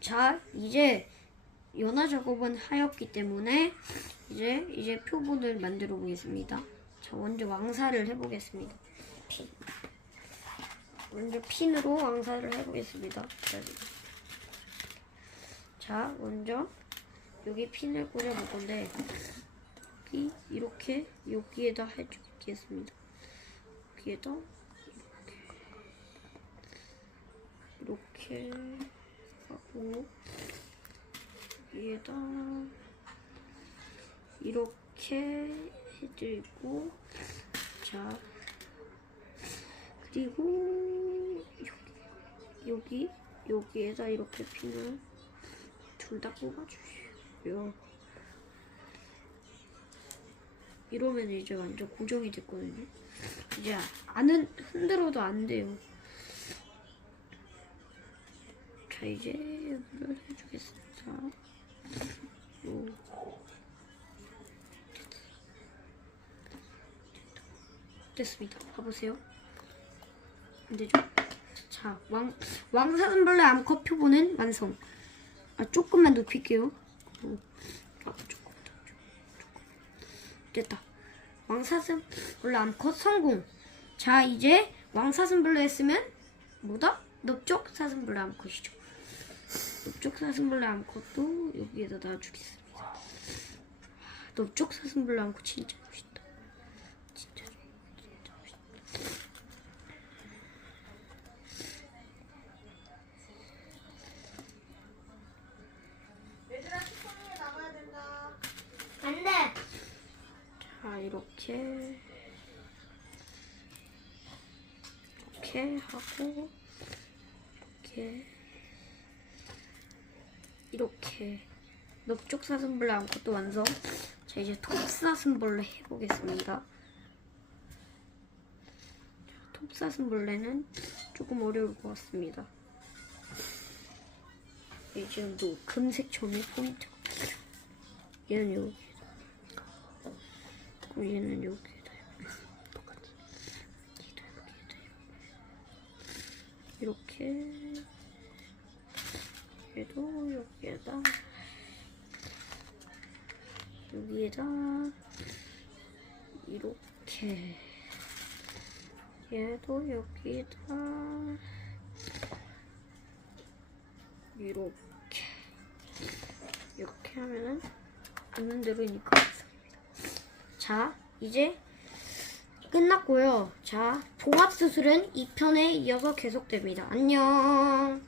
자, 이제 연화 작업은 하였기 때문에 이제 이제 표본을 만들어 보겠습니다. 자, 먼저 왕사를 해보겠습니다. 핀. 먼저 핀으로 왕사를 해보겠습니다. 자, 자, 먼저 여기 핀을 꽂아볼 건데 이렇게 여기에다 해주겠습니다. 여기에다 이렇게 이렇게 하고 여기에다 이렇게 해드리고 자 그리고 여기 여기 여기에다 이렇게 핀을 둘다 꼽아주세요. 이러면 이제 완전 고정이 됐거든요. 이제 안은 흔들어도 안 돼요. 자 이제 여기를 해주겠습니다. 요. 됐습니다. 봐보세요. 안 되죠? 자, 왕, 왕사슴벌레 암컷 표본은 완성. 아, 조금만 높일게요. 어, 아, 조금 더, 조금. 됐다. 왕사슴벌레 암컷 성공. 자, 이제 왕사슴벌레 했으면 뭐다? 넓적 사슴벌레 암컷이죠. 넓적 사슴벌레 암컷도 여기에다 놔주겠습니다. 아, 넓적 사슴벌레 암컷 진짜 멋있다. 진짜, 진짜 멋있다. 얘들아 뚜껑에 나가야 된다. 안 돼. 자 이렇게 이렇게 하고 이렇게 이렇게 넓적 사슴벌레 암컷도 완성. 자 이제 톱사슴벌레 해보겠습니다. 자, 톱사슴벌레는 조금 어려울 것 같습니다. 이 지금도 금색 점이 포인트. 얘는 여기 그럼 얘는. 똑같이. 얘도 얘도 여기에다 여기에다 이렇게 얘도 여기에다 이렇게 이렇게 하면은 있는 대로니까 자, 이제 끝났고요. 자, 종합 수술은 2편에 이어서 계속됩니다. 안녕.